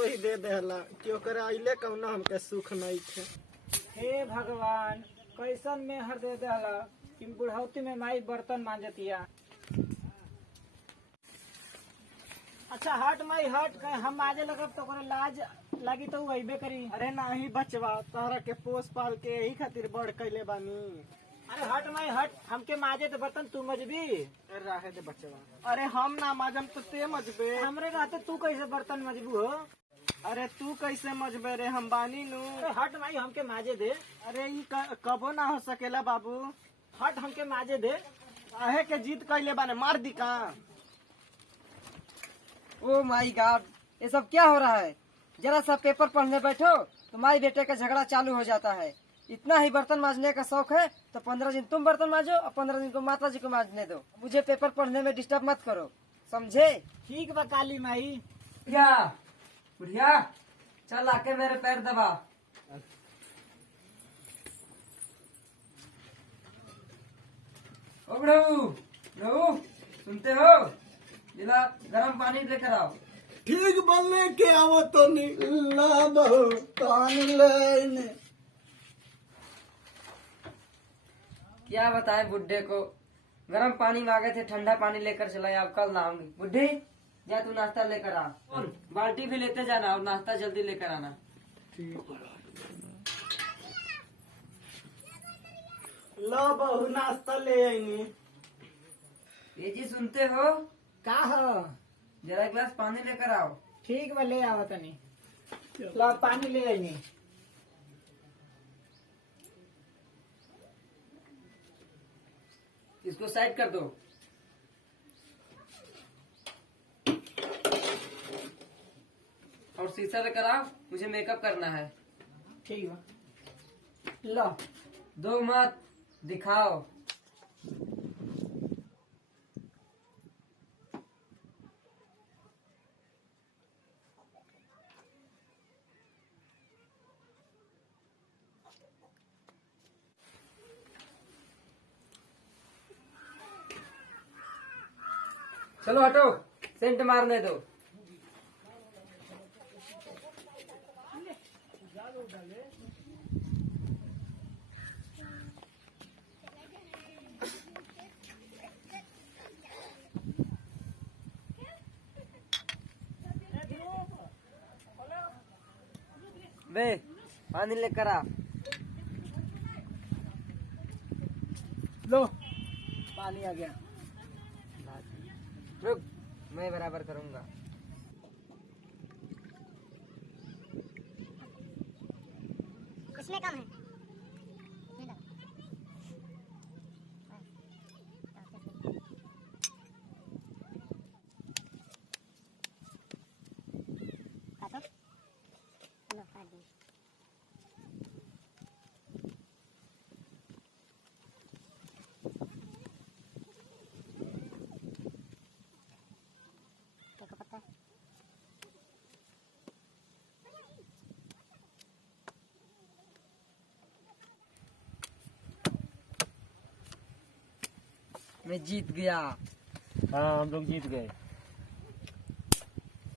तो ही दे देला कि ओकरा आइले कौनो हमके सुख नहीं थे। हे भगवान, कैसन में हर दे देला कि बुढ़ौती में माई बर्तन मांजतिया। अच्छा हट माई हट, कहीं हम माजे लगब तो ओकरे लाज लगी तो वहीबे करी। अरे नाही बचवा, तहरा के पोस पाल के यही खातिर बड़ कैले बानी। अरे हट माई हट, हमके माजे तो बर्तन तू मजबी। अरे राहे दे बचवा। अरे हम ना माजम तो ते मजबे। हमरे रहते तू कैसे बर्तन मजबू हो? अरे तू कैसे मजबे रे, हम बानी नू। अरे हट माई, हमके माजे दे। अरे ई कबो ना हो सकेला बाबू। हट, हमके माजे दे। आहे के जीत कैले बाने, मार दी का। ओ माय गॉड, ये सब क्या हो रहा है? जरा सा पेपर पढ़ने बैठो तो माई बेटे का झगड़ा चालू हो जाता है। इतना ही बर्तन मांजने का शौक है तो 15 दिन तुम बर्तन मांजो और 15 दिन को माता जी को मांजने दो। मुझे पेपर पढ़ने में डिस्टर्ब मत करो, समझे? ठीक बा काली माई। बुढ़िया बुढ़िया, चल आके मेरे पैर दबा। ओ बहू बहू, सुनते हो? जिला गर्म पानी लेकर आओ। ठीक बोलने के आवो तो नहीं ला बहू पानी लेने। क्या बताएं बुड्ढे को, गर्म पानी मांगे थे, ठंडा पानी लेकर चलाए, अब कल ना आऊंगी। बुड्ढी जा, तू नाश्ता लेकर आ और बाल्टी भी लेते जाना और नाश्ता जल्दी लेकर आना। लो बहू नाश्ता ले आईनी। ये जी सुनते हो? का हो? जरा एक गिलास पानी लेकर आओ। ठीक बा, ले आवा तनी। ला पानी ले आईनी। इसको साइड कर दो। और शीशा लेकर आओ, मुझे मेकअप करना है। ठीक बा, लो। दो मत, दिखाओ। चलो हटो, सेंट मारने दो। वे पानी लेकर आ। लो पानी आ गया। रुक, मैं बराबर करूंगा। इसमें कम है। काटो। लो काट दी। देखो पत्ता। मैं जीत गया। हाँ, हम लोग जीत गए।